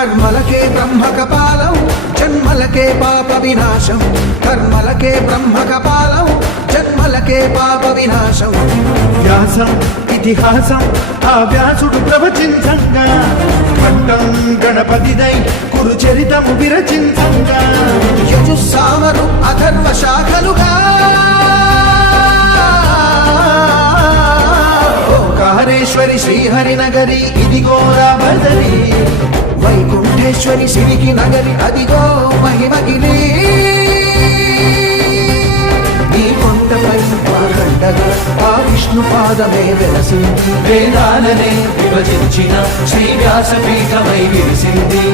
కర్మలకే బ్రహ్మ కపాలం జన్మలకే పాప వినాశం కర్మలకే బ్రహ్మ కపాలం జన్మలకే పాప వినాశం వ్యాసం ఇతిహాసం ఆ వ్యాసుడు ప్రవచించంగా. పట్టం గణపతిదై కురు చరితము విరచించంగా. యజుస్సామరు అథర్వ శాఖలుగా. ఓంకారేశ్వరి శ్రీహరి నగరి ఇదిగో రాబదరి సిరికి నగరి అదిగో మహిమగిరి నీ కొండపై పాదండగా ఆ విష్ణు పాదమే వెలసింది వేదాలనే విభజించిన శ్రీ వ్యాసపీఠమై విరిసింది.